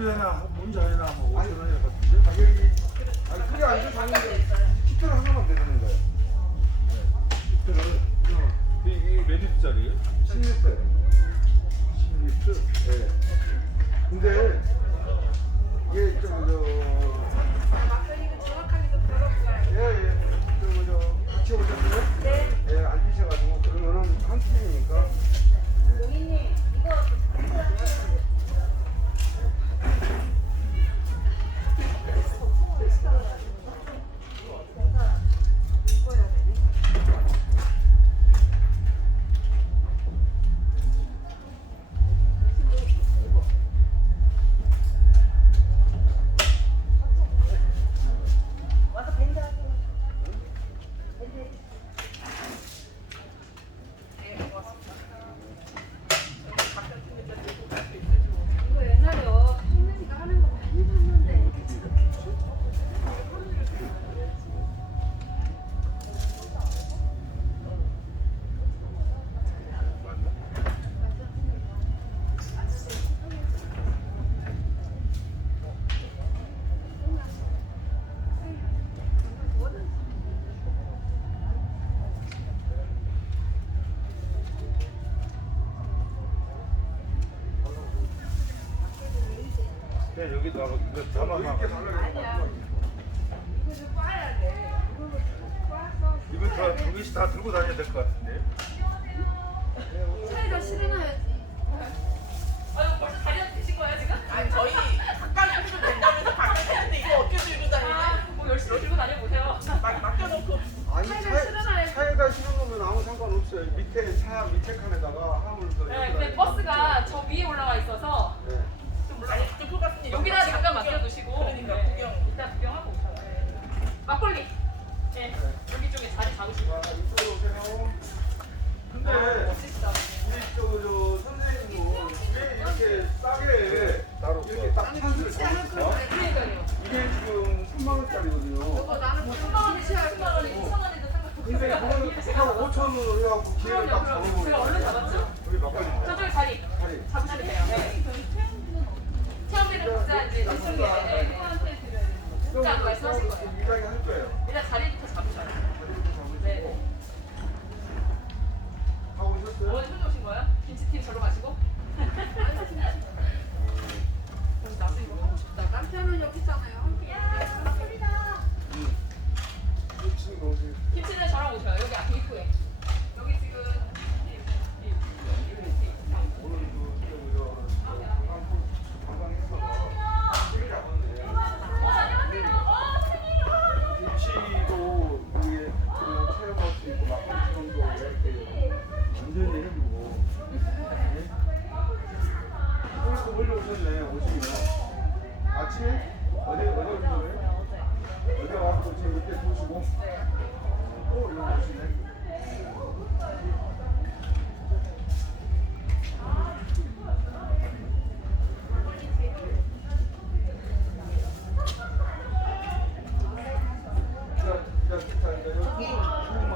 2kg에나 문자에나 뭐 5천 원에 같은데? 가격이 아니 그게 아니고 작은데 10kg 하나만 되는 거예요. 10kg를 이게 몇 리터짜리예요? 10리터. 10리터? 네. 근데 이게 막걸리는 정확하게 좀 들어볼까요? 예예. 같이 오셨어요? 네. 예, 앉으셔가지고 그러면은 한 팀이니까. 용인님 이거 와서 벤자 하세요. 이거 옛날에 할머니가 하는 거 많이 봤는데 그냥 여기다가 이거 담아놔. 아니야. 이거 좀 빠야 돼. 이거 빠서 이거 두 개씩 다 들고 다녀야 될 것 같은데. 차에다 실어놔야지. 아유 벌써 다리한테 드신 거예요 지금? 아니 저희 가까이 들고 된다면서 가까이 했는데 이거 어떻게 들고 다니냐? 뭐 열심히 들고 다녀보세요. 맡겨놓고 아니 차에다 실어놔야지. 차에다 실어놓으면 아무 상관없어요. 밑에 차 밑에 칸에다가 하물 더. 네, 근데 버스가 저 위에 올라와 있어서 네. 좀 아니 좀 같은 여기다 잠깐 맡겨두시고 그러니까 구경 일단 구경하고 오셔요. 막걸리 네 여기 쪽에 자리 잡으시고 자, 이쪽으로 오세요. 근데 멋지시다. 우리 저 선생님도 왜 이렇게 싸게 따로 이렇게 딱 찬스를 하는 줬어? 거 그러니까요. 이게 지금 3만 원짜리거든요. 이거 나는 뭐 3만 원이 김치하고 10만 원이 2천 원이든 근데 상관없어요. 그거는 한 5천 원으로 해갖고 기회를 딱 잡아보고. 제가 얼른 잡았죠? 우리 막걸리. 저쪽에 자리 다리. 잡으시면 돼요. 네. 체험비는 각자 이제 이쪽에 각자 말씀하실 거예요. 이장이 할 거예요. 일단 자리부터 잡으셔야 돼요. 다리부터 잡으시고. 네. 다 오셨어요? 어디 혼자 오신 거예요? 김치팀 저로 가시고? 그럼 나도 이거 하고 싶다. 남편은 여기 있잖아요. 지금 오세요. 김치는 저랑 오셔요. 여기 앞에 입구에. 여기 지금 오늘 김치도 위에 체험할 수 있고 막걸리도 이렇게 완전히 해주고. 오늘도 멀리 오셨네. 오시면 아침에 어디 오셨어요? 어제 와서 지금 이때 보시고 또 여기 오시네.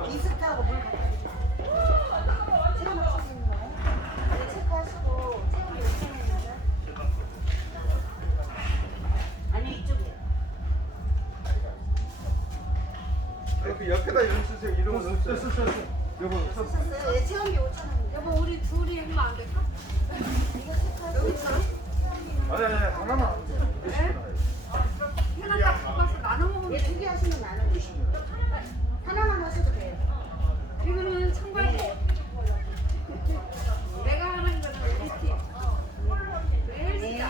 이스트하고 물 갖다 드릴게요. 체험 하시는 거예요? 네, 체크하시고 체험이 5,000원입니다. 아니 이쪽이요. 그 옆에다 이름 쓰세요. 이름은 쓰세요. 여보 써. 썼어요? 네, 체험이 5,000원입니다. 여보 우리 둘이 하면 안 될까? 이거 체크하시고. 여기 있잖아. 아니 하나만 하면 돼. 하나 딱 바꿔서 나눠 먹으면 네, 돼. 두개 하시면 나눠 드시면 하나만 하셔도 돼요. 이거는 청바지. 내가 하는 거는 우리 팀. 헬스장.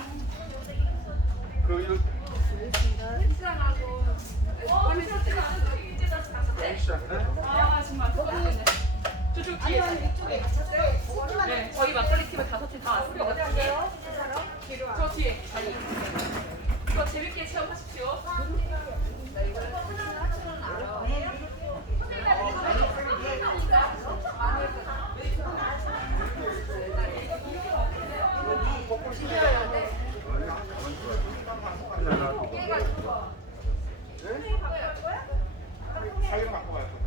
그 이름 헬스장하고 아 정말 수고하셨네. 저쪽 뒤에 이쪽에 체크만 네 저희 막걸리 팀은 5팀 다 왔어요. 저 뒤에 자리. 이거 재밌게 체험하십시오. 사진 바꿔 갈 거다.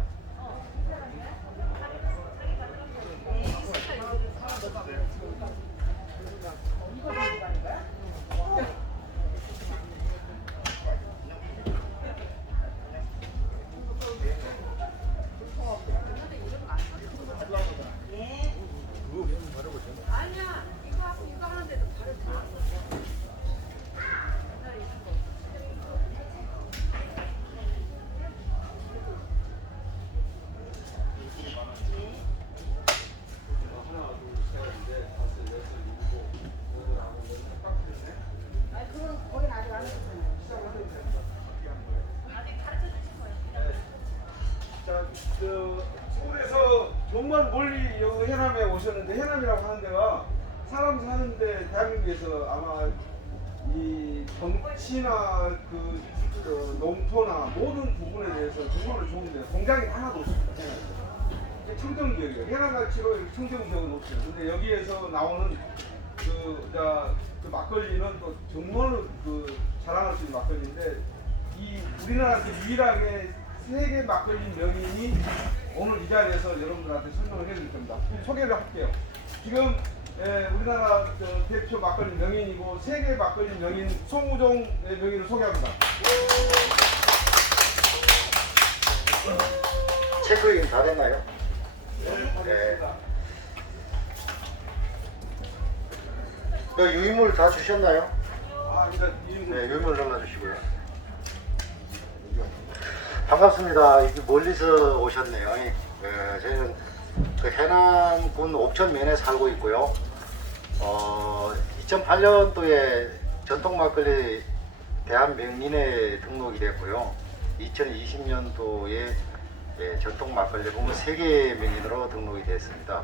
서울에서 정말 멀리 여기 해남에 오셨는데 해남이라고 하는 데가 사람 사는데 대한민국에서 아마 이 정치나 농토나 모든 부분에 대해서 정말로 좋은데 공장이 하나도 없습니다. 해남에. 청정 지역이에요. 해남같이로 청정 지역은 없어요. 근데 여기에서 나오는 그 막걸리는 또 정말로 자랑할 수 있는 막걸리인데 이 우리나라에서 유일하게 세계 막걸리 명인이 오늘 이 자리에서 여러분들한테 설명을 해드릴 겁니다. 소개를 할게요. 지금 우리나라 대표 막걸리 명인이고 세계 막걸리 명인 송우종 명인을 소개합니다. 체크인 다 됐나요? 네. 유인물 다 주셨나요? 일단 네, 유인물 넣어주시고요. 반갑습니다. 이게 멀리서 오셨네요. 저희는 그 해남군 옥천면에 살고 있고요. 2008년도에 전통 막걸리 대한명인에 등록이 됐고요. 2020년도에 전통 막걸리 부문 세계 명인으로 등록이 됐습니다.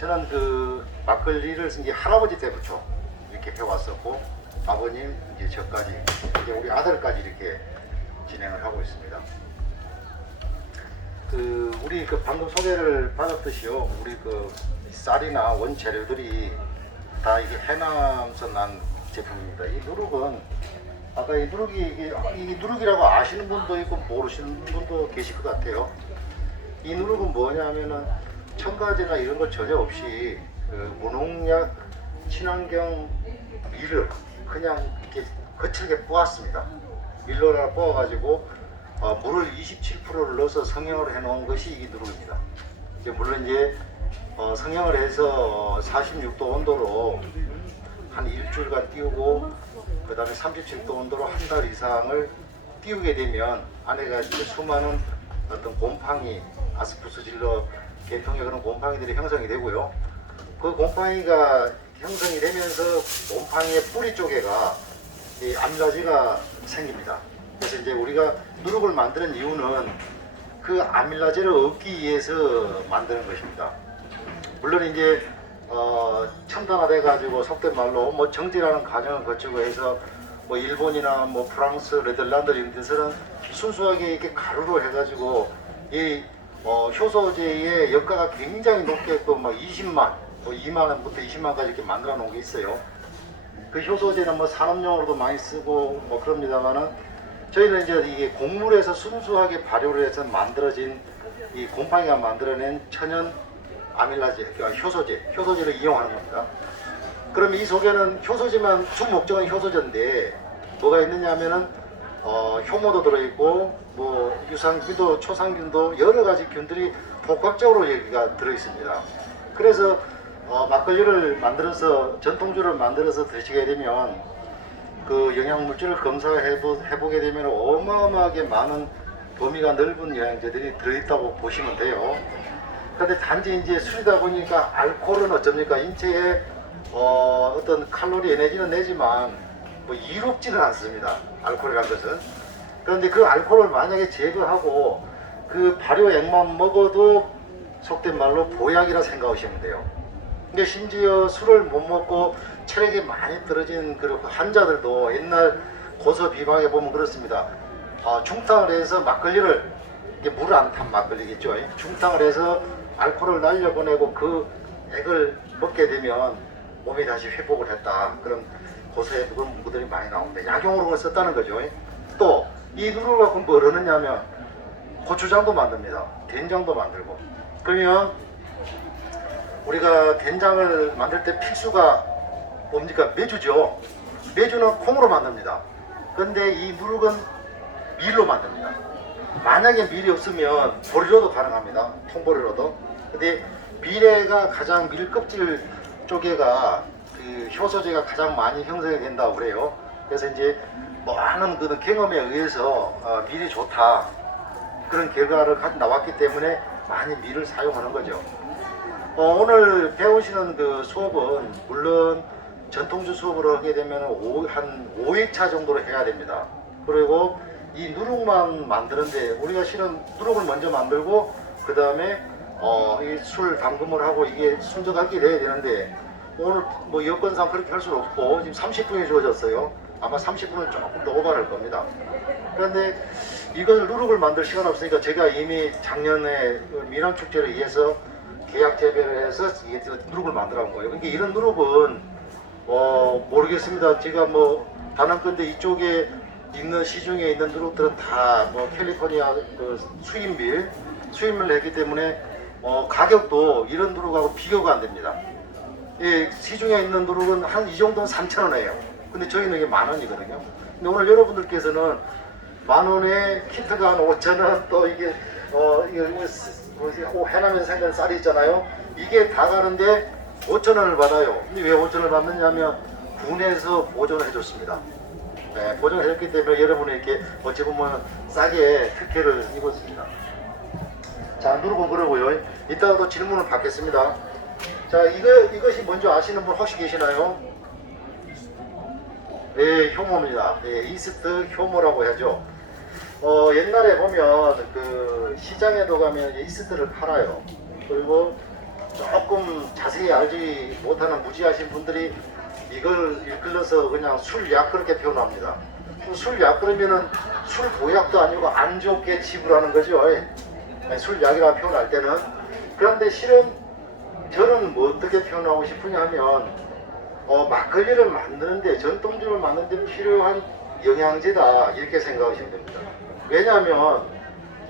저는 그 막걸리를 이제 할아버지 때부터 이렇게 해왔었고, 아버님, 이제 저까지, 이제 우리 아들까지 이렇게 진행을 하고 있습니다. 우리 방금 소개를 받았듯이요, 우리 쌀이나 원재료들이 다 이게 해남에서 난 제품입니다. 이 누룩은 아까 이 누룩이 이 누룩이라고 아시는 분도 있고 모르시는 분도 계실 것 같아요. 이 누룩은 뭐냐면은 첨가제나 이런 것 전혀 없이 무농약 친환경 밀을 그냥 이렇게 거칠게 빻았습니다. 밀로라 빻아가지고 물을 27%를 넣어서 성형을 해놓은 것이 이 누룩입니다. 물론 이제 성형을 해서 46도 온도로 한 일주일간 띄우고 그 다음에 37도 온도로 한 달 이상을 띄우게 되면 안에가 이제 수많은 어떤 곰팡이, 아스푸스질러 계통의 그런 곰팡이들이 형성이 되고요. 그 곰팡이가 형성이 되면서 곰팡이의 뿌리 쪽에가 이 아밀라제가 생깁니다. 그래서 이제 우리가 누룩을 만드는 이유는 그 아밀라제를 얻기 위해서 만드는 것입니다. 물론 이제 첨단화돼 가지고 속된 말로 뭐 정제라는 과정을 거치고 해서 뭐 일본이나 뭐 프랑스, 네덜란드 이런 데서는 순수하게 이렇게 가루로 해가지고 이 효소제의 역가가 굉장히 높게 또 막 20만, 뭐 2만 원부터 20만까지 이렇게 만들어 놓은 게 있어요. 그 효소제는 뭐 산업용으로도 많이 쓰고 뭐 그럽니다만은 저희는 이제 이게 곡물에서 순수하게 발효를 해서 만들어진 이 곰팡이가 만들어낸 천연 아밀라제, 그러니까 효소제를 이용하는 겁니다. 그럼 이 속에는 효소제만, 주 목적은 효소제인데 뭐가 있느냐 하면은 효모도 들어있고 뭐 유산균도 초산균도 여러 가지 균들이 복합적으로 여기가 들어있습니다. 그래서 막걸리를 만들어서 전통주를 만들어서 드시게 되면 그 영양물질을 검사해보게 되면 어마어마하게 많은 범위가 넓은 영양제들이 들어있다고 보시면 돼요. 그런데 단지 이제 술이다 보니까 알코올은 어쩝니까? 인체에 어떤 칼로리 에너지는 내지만 뭐 이롭지는 않습니다. 알코올이라는 것은. 그런데 그 알코올을 만약에 제거하고 그 발효액만 먹어도 속된 말로 보약이라 생각하시면 돼요. 근데 심지어 술을 못 먹고 체력이 많이 떨어진 그 환자들도 옛날 고서 비방에 보면 그렇습니다. 중탕을 해서 막걸리를, 이게 물 안 탄 막걸리겠죠. 중탕을 해서 알코올을 날려보내고 그 액을 먹게 되면 몸이 다시 회복을 했다. 그런 고서의 그런 문구들이 많이 나옵니다. 약용으로 썼다는 거죠. 또 이 누룩을 갖고 뭘 하느냐면 고추장도 만듭니다. 된장도 만들고. 그러면 우리가 된장을 만들 때 필수가 뭡니까? 메주죠. 메주는 콩으로 만듭니다. 그런데 이 누룩은 밀로 만듭니다. 만약에 밀이 없으면 보리로도 가능합니다. 통보리로도. 근데 밀에가 가장 밀 껍질 쪽에가 그 효소제가 가장 많이 형성이 된다고 그래요. 그래서 이제 많은 그 경험에 의해서 밀이 좋다 그런 결과를 나왔기 때문에 많이 밀을 사용하는 거죠. 오늘 배우시는 그 수업은 물론 전통주 수업으로 하게 되면 한 5회차 정도로 해야 됩니다. 그리고 이 누룩만 만드는데 우리가 실은 누룩을 먼저 만들고 그 다음에 이 술 담금을 하고 이게 순저가게 돼야 되는데 오늘 뭐 여건상 그렇게 할 수는 없고 지금 30분이 주어졌어요. 아마 30분은 조금 더 오버할 겁니다. 그런데 이것을 누룩을 만들 시간 없으니까 제가 이미 작년에 미남축제를 위해서 계약 재배를 해서 이게 누룩을 만들어 온 거예요. 그러니까 이런 누룩은 모르겠습니다. 제가 뭐 단언컨대 이쪽에 있는 시중에 있는 누룩들은 다 뭐 캘리포니아 그 수입밀 했기 때문에 가격도 이런 누룩하고 비교가 안 됩니다. 예, 시중에 있는 누룩은 한 이 정도는 3,000원이에요. 근데 저희는 이게 10,000원이거든요. 근데 오늘 여러분들께서는 10,000원에 키트가 한 5,000원 또 이게 이거 해남에서 생긴 쌀이 있잖아요. 이게 다 가는데 5,000원을 받아요. 근데 왜 5,000원을 받느냐면 군에서 보존을 해줬습니다. 네, 보존을 했기 때문에 여러분이 이렇게 어찌 보면 싸게 특혜를 입었습니다. 자, 누르고 그러고요. 이따가 또 질문을 받겠습니다. 자, 이것이 뭔지 아시는 분 혹시 계시나요? 네, 효모입니다. 네, 이스트 효모라고 하죠. 옛날에 보면 그 시장에도 가면 이스트를 팔아요. 그리고 조금 자세히 알지 못하는 무지하신 분들이 이걸 일컬어서 그냥 술약 그렇게 표현합니다. 술약 그러면은 술 보약도 아니고 안 좋게 치부라는 거죠. 술약이라 표현할 때는. 그런데 실은 저는 뭐 어떻게 표현하고 싶으냐 하면 막걸리를 만드는데 전통주를 만드는데 필요한 영양제다 이렇게 생각하시면 됩니다. 왜냐하면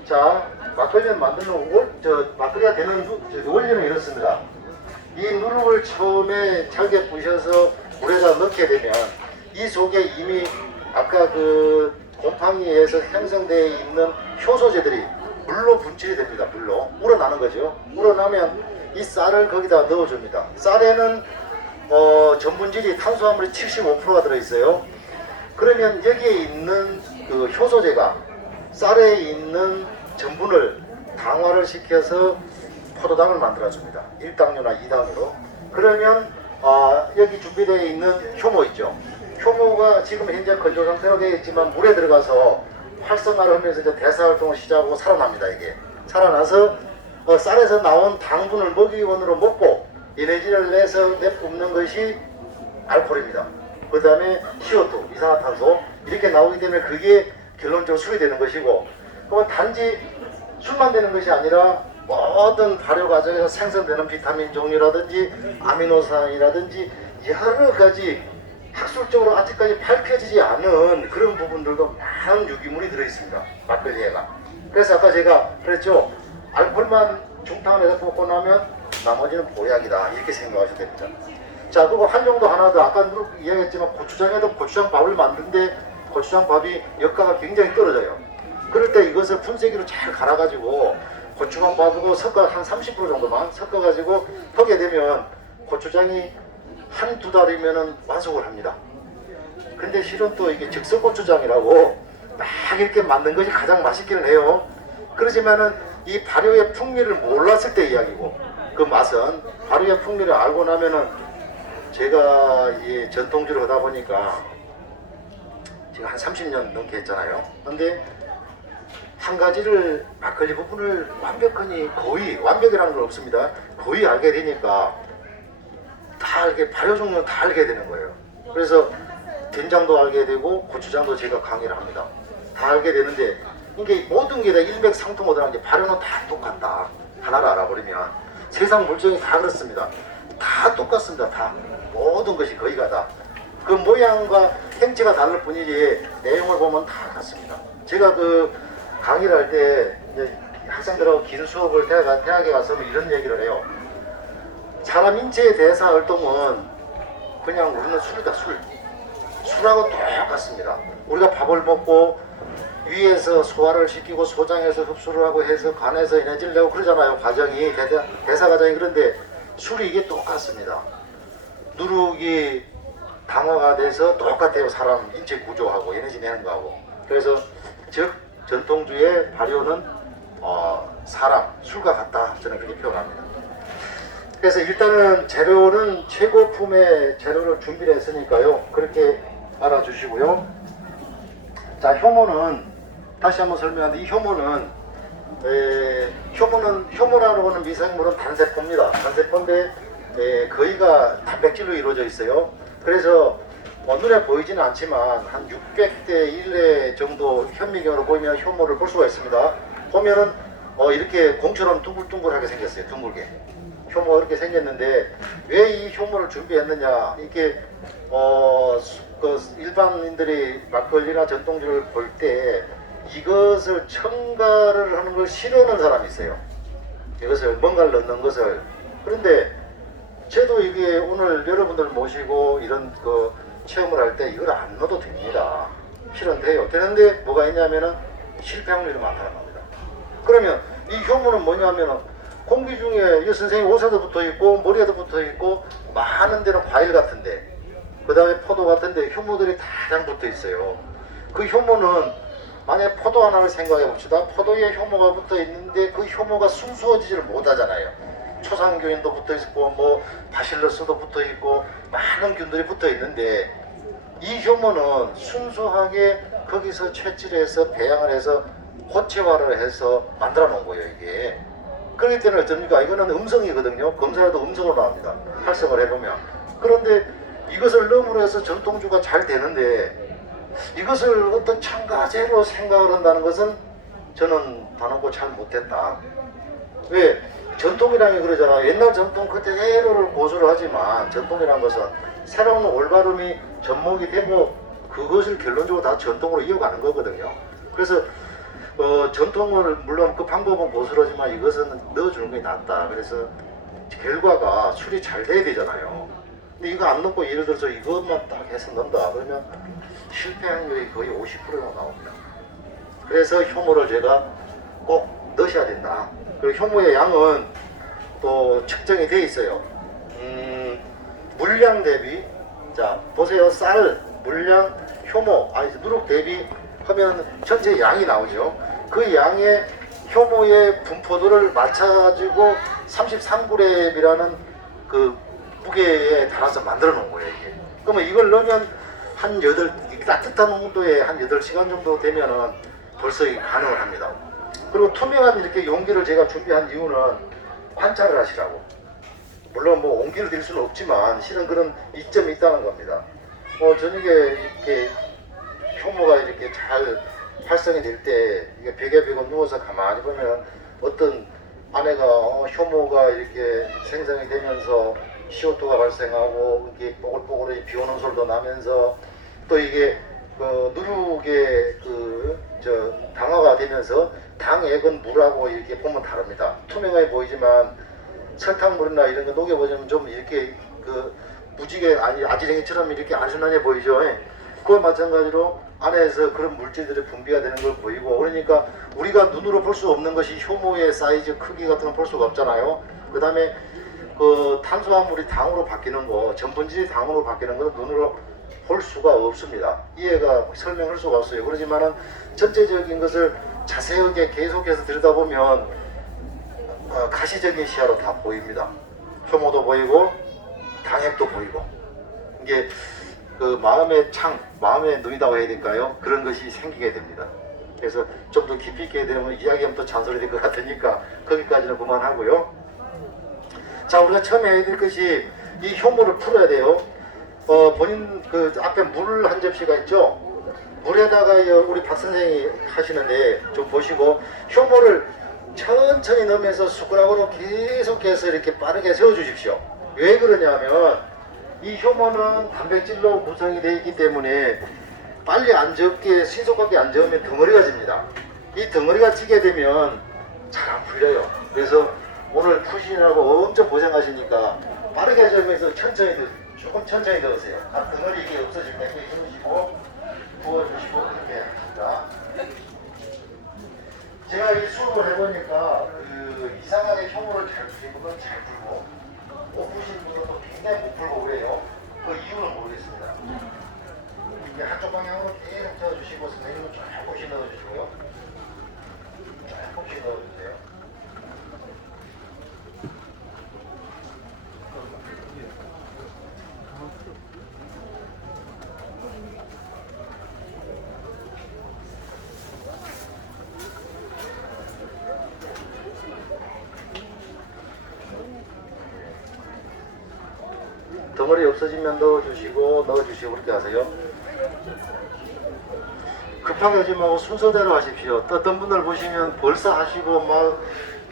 자 막걸리를 만드는 막걸리가 되는 원리는 이렇습니다. 이 누룩을 처음에 잘게 부셔서 물에다 넣게 되면 이 속에 이미 아까 그 곰팡이에서 형성되어 있는 효소제들이 물로 분출이 됩니다. 물로 우러나는 거죠. 우러나면 이 쌀을 거기다 넣어줍니다. 쌀에는 전분질이 탄수화물이 75%가 들어있어요. 그러면 여기에 있는 그 효소제가 쌀에 있는 전분을 당화를 시켜서 포도당을 만들어줍니다. 1당류나 2당류로. 그러면 여기 준비되어 있는 효모 있죠. 효모가 지금 현재 건조 상태로 되어 있지만 물에 들어가서 활성화를 하면서 이제 대사활동을 시작하고 살아납니다. 이게 살아나서 쌀에서 나온 당분을 먹이원으로 먹고 에너지를 내서 내뿜는 것이 알코올입니다. 그 다음에 CO2, 이산화탄소 이렇게 나오기 때문에 그게 결론적으로 술이 되는 것이고, 그러면 단지 술만 되는 것이 아니라 모든 발효 과정에서 생성되는 비타민 종류라든지 아미노산이라든지 여러 가지 학술적으로 아직까지 밝혀지지 않은 그런 부분들도 많은 유기물이 들어있습니다. 막걸리에가. 그래서 아까 제가 그랬죠. 알코올만 중탕을 해서 볶고 나면 나머지는 보약이다 이렇게 생각하셔도 됩니다. 자, 그리고 한 정도 하나 더 아까 이야기했지만 고추장에도 고추장 밥을 만드는데 고추장 밥이 역가가 굉장히 떨어져요. 그럴 때 이것을 분쇄기로 잘 갈아가지고 고추장 밥하고 섞어 한 30% 정도만 섞어가지고 하게 되면 고추장이 한두 달이면은 완숙을 합니다. 근데 실은 또 이게 즉석 고추장이라고 막 이렇게 만든 것이 가장 맛있기는 해요. 그렇지만은 이 발효의 풍미를 몰랐을 때 이야기고, 그 맛은 발효의 풍미를 알고 나면은 제가 이 전통주를 하다 보니까 제가 한 30년 넘게 했잖아요. 근데 한 가지를 막걸리 부분을 완벽하니 거의 완벽이라는 건 없습니다. 거의 알게 되니까 다 알게 발효 종류 다 알게 되는 거예요. 그래서 된장도 알게 되고 고추장도 제가 강의를 합니다. 다 알게 되는데 이게 모든 게 다 일맥상통하더라는 게 발효는 다 똑같다. 하나를 알아버리면 세상 물정이 다 그렇습니다. 다 똑같습니다. 다 모든 것이 거의가 다. 그 모양과 행체가 다를 뿐이지 내용을 보면 다 같습니다. 제가 그 강의를 할 때 학생들하고 긴 수업을 대학에 가서 이런 얘기를 해요. 사람 인체의 대사 활동은 그냥 우리는 술이다, 술. 술하고 똑같습니다. 우리가 밥을 먹고 위에서 소화를 시키고 소장에서 흡수를 하고 해서 간에서 에너지를 내고 그러잖아요. 과정이 대사 과정이. 그런데 술이 이게 똑같습니다. 누룩이 당화가 돼서 똑같아요. 사람 인체 구조하고 에너지 내는 거하고. 그래서 즉 전통주의 발효는 사람 술과 같다. 저는 그렇게 표현합니다. 그래서 일단은 재료는 최고품의 재료를 준비를 했으니까요. 그렇게 알아주시고요. 자, 효모는 다시 한번 설명하는데 이 효모는 효모라고 하는 미생물은 단세포입니다. 단세포인데 거의가 단백질로 이루어져 있어요. 그래서 눈에 보이지는 않지만 한 600대 1회 정도 현미경으로 보면 효모를 볼 수가 있습니다. 보면은 이렇게 공처럼 둥글둥글하게 생겼어요. 둥글게 효모가 이렇게 생겼는데 왜 이 효모를 준비했느냐, 이게 그 일반인들이 막걸리나 전통주를 볼 때 이것을 첨가를 하는 걸 싫어하는 사람이 있어요. 이것을 뭔가를 넣는 것을. 그런데 저도 이게 오늘 여러분들 모시고 이런 그 체험을 할 때 이걸 안 넣어도 됩니다. 실은 돼요. 되는데 뭐가 있냐면은 실패 확률이 많다는 겁니다. 그러면 이 효모는 뭐냐면은 공기 중에 이 선생님 옷에도 붙어 있고 머리에도 붙어 있고 많은 데는 과일 같은데 그 다음에 포도 같은데 효모들이 다량 붙어 있어요. 그 효모는 만약에 포도 하나를 생각해 봅시다. 포도에 효모가 붙어 있는데 그 효모가 순수해지지를 못하잖아요. 초산교인도 붙어 있고 뭐 바실러스도 붙어 있고 많은 균들이 붙어 있는데 이 효모는 순수하게 거기서 채취를 배양을 해서 고체화를 해서 만들어 놓은 거예요. 이게 그렇기 때문에 어쩝니까? 이거는 음성이거든요. 검사라도 음성으로 나옵니다. 활성을 해보면. 그런데 이것을 넣음으로 해서 전통주가 잘 되는데 이것을 어떤 첨가제로 생각을 한다는 것은 저는 단언고 잘 못했다. 왜? 전통이라는 게 그러잖아. 옛날 전통 그대로를 고수를 하지만 전통이라는 것은 새로운 올바름이 접목이 되고 그것을 결론적으로 다 전통으로 이어가는 거거든요. 그래서 전통을 물론 그 방법은 고수하지만 이것은 넣어주는 게 낫다. 그래서 결과가 술이 잘 돼야 되잖아요. 근데 이거 안 넣고 예를 들어서 이것만 딱 해서 넣는다 그러면 실패 확률이 거의 50%가 나옵니다. 그래서 효모를 제가 꼭 넣으셔야 된다. 그리고 효모의 양은 또 측정이 돼 있어요. 물량 대비, 자 보세요. 쌀, 물량, 효모, 누룩 대비 하면 전체 양이 나오죠. 그 양의 효모의 분포도를 맞춰주고 33g이라는 그 무게에 달아서 만들어 놓은 거예요. 이게. 그러면 이걸 넣으면 한 따뜻한 온도에 한 8시간 정도 되면은 벌써 가능을 합니다. 그리고 투명한 이렇게 용기를 제가 준비한 이유는 관찰을 하시라고. 물론 뭐 온기를 댈 수는 없지만 실은 그런 이점이 있다는 겁니다. 저녁에 이렇게 효모가 이렇게 잘 활성이 될 때 이게 베개 베고 누워서 가만히 보면 어떤 안에가 효모가 이렇게 생성이 되면서 CO2가 발생하고 이게 뽀글뽀글하게 비 오는 소리도 나면서 또 이게 누룩의 당화가 되면서 당액은 물하고 이렇게 보면 다릅니다. 투명해 보이지만 설탕물이나 이런 거 녹여보면 좀 이렇게 무지개 아지랭이처럼 이렇게 아른아른해 보이죠. 그와 마찬가지로 안에서 그런 물질들이 분비가 되는 걸 보이고, 그러니까 우리가 눈으로 볼 수 없는 것이 효모의 사이즈, 크기 같은 걸 볼 수가 없잖아요. 그 다음에 탄수화물이 당으로 바뀌는 거, 전분질이 당으로 바뀌는 건 눈으로 볼 수가 없습니다. 이해가 설명할 수가 없어요. 그렇지만은 전체적인 것을 자세하게 계속해서 들여다보면 가시적인 시야로 다 보입니다. 효모도 보이고 당액도 보이고, 이게 마음의 창, 마음의 눈이라고 해야 될까요? 그런 것이 생기게 됩니다. 그래서 좀 더 깊이 있게 되면 이야기하면 또 잔소리 될 것 같으니까 거기까지는 그만하고요. 자, 우리가 처음에 해야 될 것이 이 효모를 풀어야 돼요. 본인 앞에 물 한 접시가 있죠? 물에다가 우리 박 선생이 하시는데 좀 보시고 효모를 천천히 넣으면서 숟가락으로 계속해서 이렇게 빠르게 세워주십시오. 왜 그러냐면 이 효모는 단백질로 구성이 되어 있기 때문에 빨리 안 저게 신속하게 안 저으면 덩어리가 집니다. 이 덩어리가 지게 되면 잘 안 풀려요. 그래서 오늘 푸시느라고 엄청 고생하시니까 빠르게 저으면서 조금 천천히 넣으세요. 덩어리 이게 없어질 때까지 넣으시고 부어주시고 그렇게 합니다. 제가 이 수업을 해보니까 이상하게 효모를 잘 풀리는 건 잘 풀고 못 푸시는 분은 굉장히 못 풀고 그래요. 그 이유는 모르겠습니다. 이게 한쪽 방향으로 계속 저어주시고 선생님은 조금씩 넣어주시고요. 조금씩 넣어주세요. 덩어리 없어지면 넣어주시고 그렇게 하세요. 급하게 하지 말고 순서대로 하십시오. 어떤 분들 보시면 벌써 하시고 막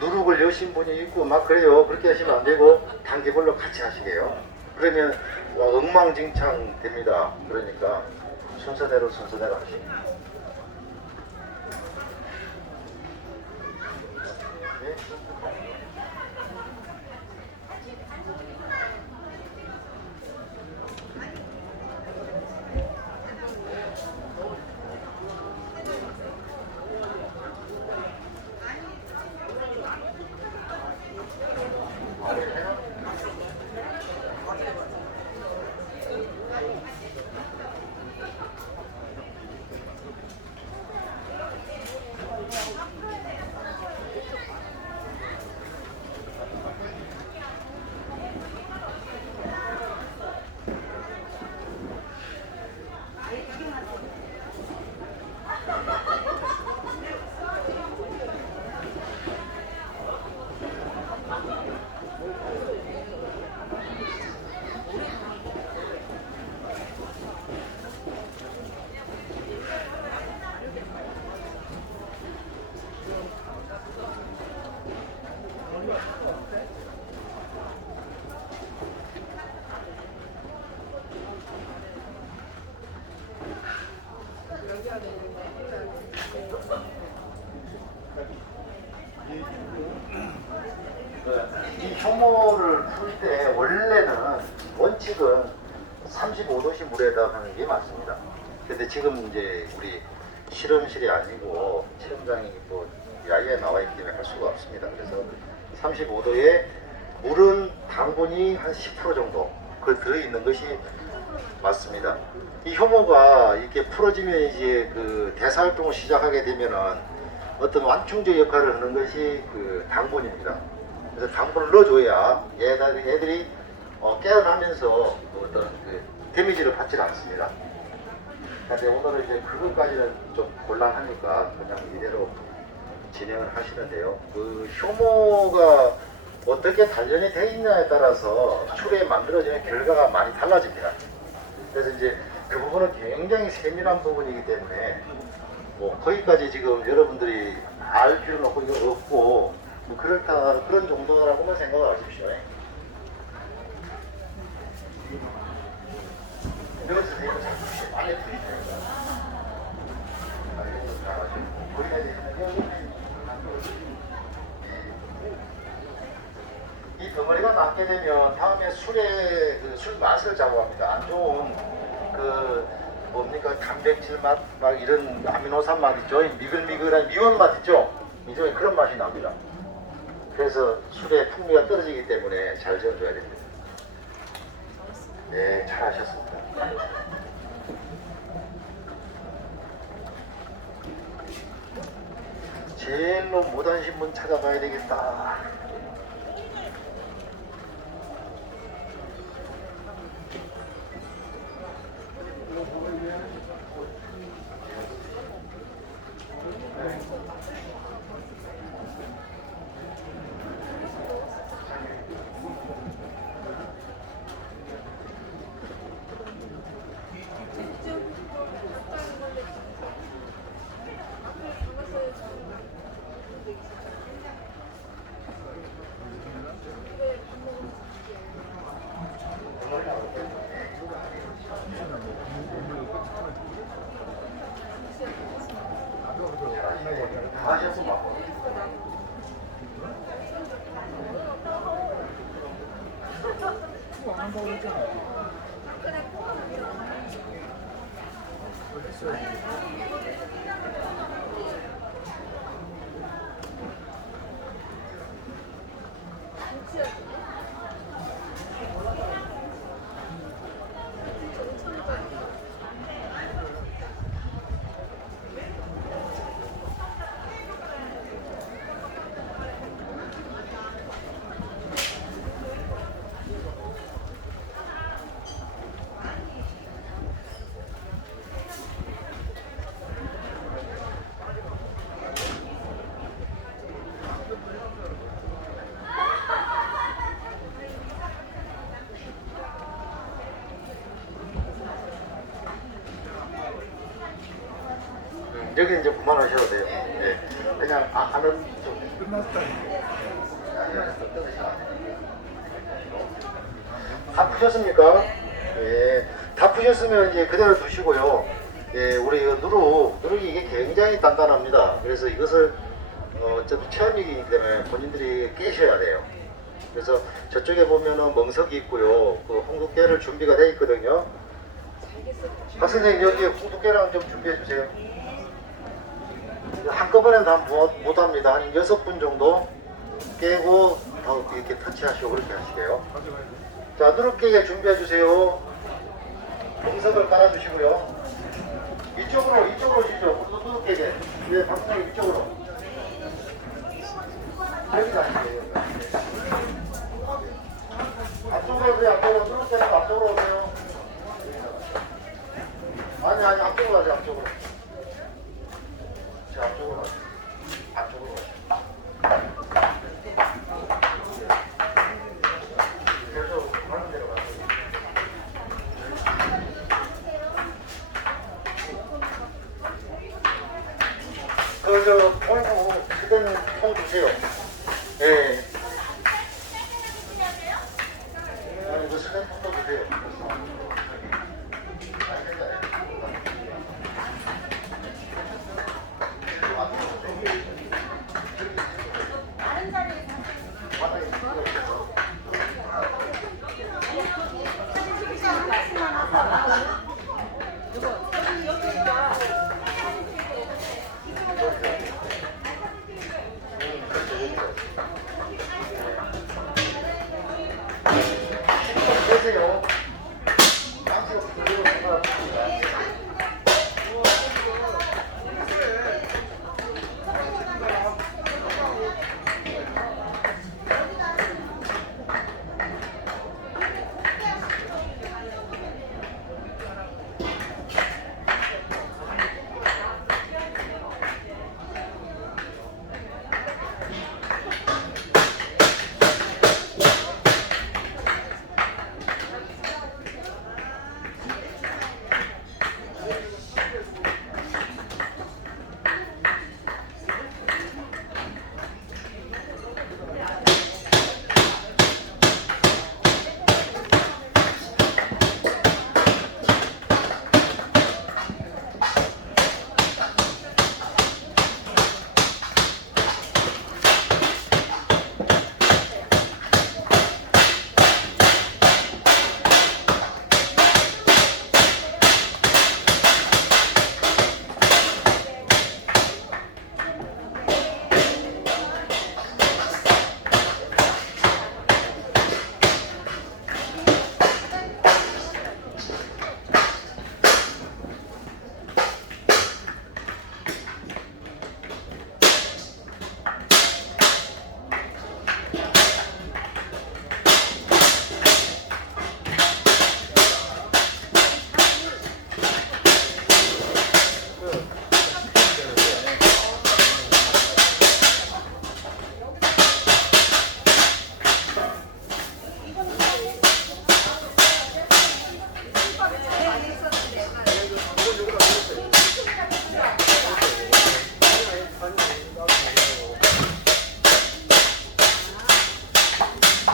누룩을 여신 분이 있고 막 그래요. 그렇게 하시면 안 되고 단계별로 같이 하시게요. 그러면 엉망진창 됩니다. 그러니까 순서대로 하십니다. 네? 이 효모를 풀 때 원래는 원칙은 35도씨 물에다 하는 게 맞습니다. 근데 지금 이제 우리 실험실이 아니고 실험장이 뭐 야외에 나와 있기 때문에 할 수가 없습니다. 그래서 35도에 물은 당분이 한 10% 정도 그 들어있는 것이 맞습니다. 이 효모가 이렇게 풀어지면 이제 그 대사활동을 시작하게 되면은 어떤 완충제 역할을 하는 것이 그 당분입니다. 그래서 당분을 넣어줘야 애들이 깨어나면서 어떤 그 데미지를 받지 않습니다. 근데 오늘은 이제 그것까지는 좀 곤란하니까 그냥 이대로 진행을 하시는데요. 그 효모가 어떻게 단련이 되어 있냐에 따라서 술에 만들어지는 결과가 많이 달라집니다. 그래서 이제 그 부분은 굉장히 세밀한 부분이기 때문에 뭐 거기까지 지금 여러분들이 알 필요는 없고 뭐 그런 정도라고만 생각을 하십시오. 여기서 대고 자꾸 안에 들이대요. 이 덩어리가 남게 되면 다음에 술에 술 맛을 좌우합니다. 안 좋은 그 뭡니까 단백질 맛, 막 이런 아미노산 맛 있죠. 미글미글한 미원 맛 있죠. 이종에 그런 맛이 납니다. 그래서 술의 풍미가 떨어지기 때문에 잘 저어줘야 됩니다. 네, 잘하셨습니다. 제일로 못하신 분 찾아봐야 되겠다. 여기 이제 그만하셔도 돼요. 예. 그냥 하면 좀 끝났다. 다 푸셨습니까? 예. 다 푸셨으면 이제 그대로 두시고요. 예, 우리 이거 누룩이 이게 굉장히 단단합니다. 그래서 이것을 어차피 체험이기 때문에 본인들이 깨셔야 돼요. 그래서 저쪽에 보면은 멍석이 있고요. 그 홍두깨를 준비가 돼 있거든요. 박 선생님 여기 홍두깨랑 좀 준비해 주세요. 한꺼번에 다 못 합니다. 한 6분 정도 깨고 이렇게 터치하시고 그렇게 하시게요. 자, 누룩깨게 준비해 주세요. 멍석을 깔아주시고요. 이쪽으로 오시죠. 누룩깨게. 예, 박 선생님 이쪽으로. 여기가 아니에요. 앞쪽으로 오세요. 앞쪽으로. 누룩깨는 앞쪽으로 오세요. 아니 앞쪽으로 가세요. 앞쪽으로. 자, 앞쪽으로 가세요. 앞쪽으로 가세요. 그래서 가는 대로 가세요. 폴구 그대는 통 주세요.